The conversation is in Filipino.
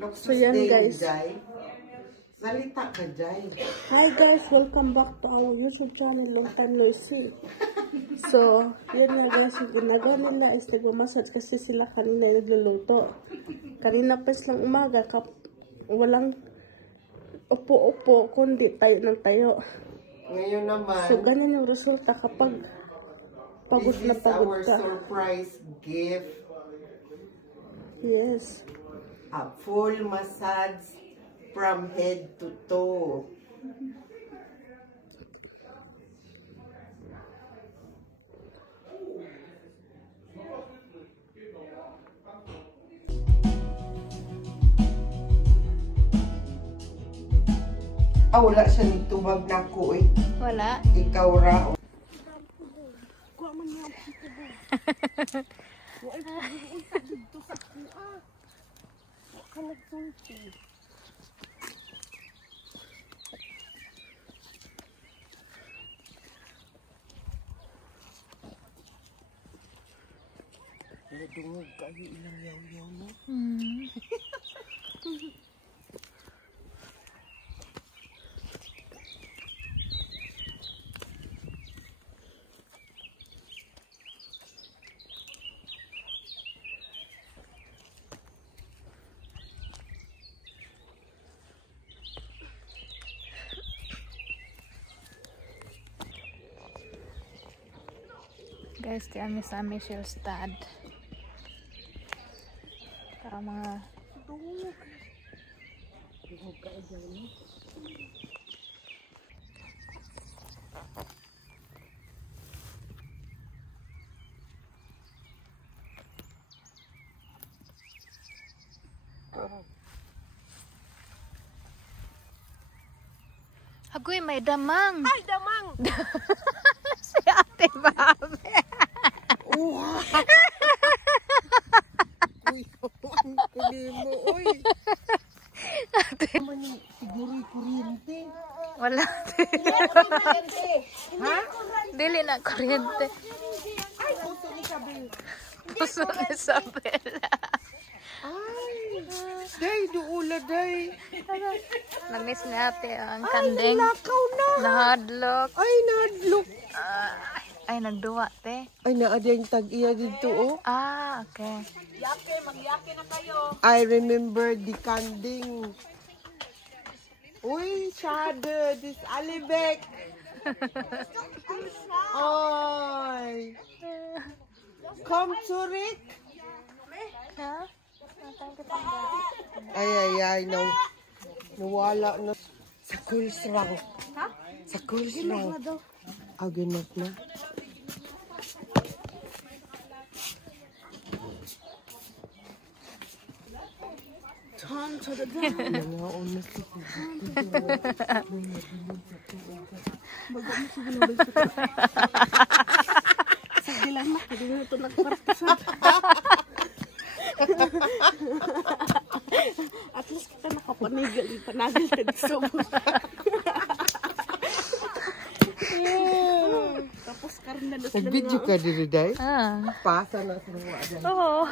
So yan guys. Salita ka, Jai. Hi guys, welcome back to our YouTube channel, Long Time No See. So, yun nga guys, yung ginagawa nila is nagmamassage kasi sila kanina nagluluto. Kanina pa silang umaga, walang upo-upo, kundi tayo ng tayo. Ngayon naman, so, ganun yung resulta kapag pagod na pagod ka. This is our surprise gift. Yes. A full massage from head to toe. Wala siya nitubag na ko eh. Wala. Ikaw ra. Kuha man niya ang pito. Wala pa dito sa kuha. Wala nagsunti. Dungog kayo ilang yaw-yaw mo. Guys, di kami sa Michelstad. Para mga Dungog kayo dyan. Agoy, may damang. Ay, damang! Si Ate Babe. Uy, ang kuli mo, uy. Naman yung siguro'y kuryente. Wala. Ha? Dili na kuryente. Ay, puso ni Kabel. Puso ni Isabela. Ay, day, duula, day. Namiss ni Ate ang kandeng. Nakaw na. Nahadlok. Ay, nadlok. Ay, nagduwa, te. Ay, naada yung tag-iya dito, oh. Ah, okay. Yake, magyake na kayo. I remember the kanding. Uy, Shade, this Alibek. Oy. Come to Rick. Ha? Ay, nawala na. Sa kulsrang. Ha? Sa kulsrang. Ganap na. Turn to the ground. Nangaon na si Sige lang na, hindi na ito nagpartisan. At least kita nakapanigal, panagal na dito. Tapos karon na sila. Nag-video ka dito, day? Ah. Pasa na sa mga. Oo.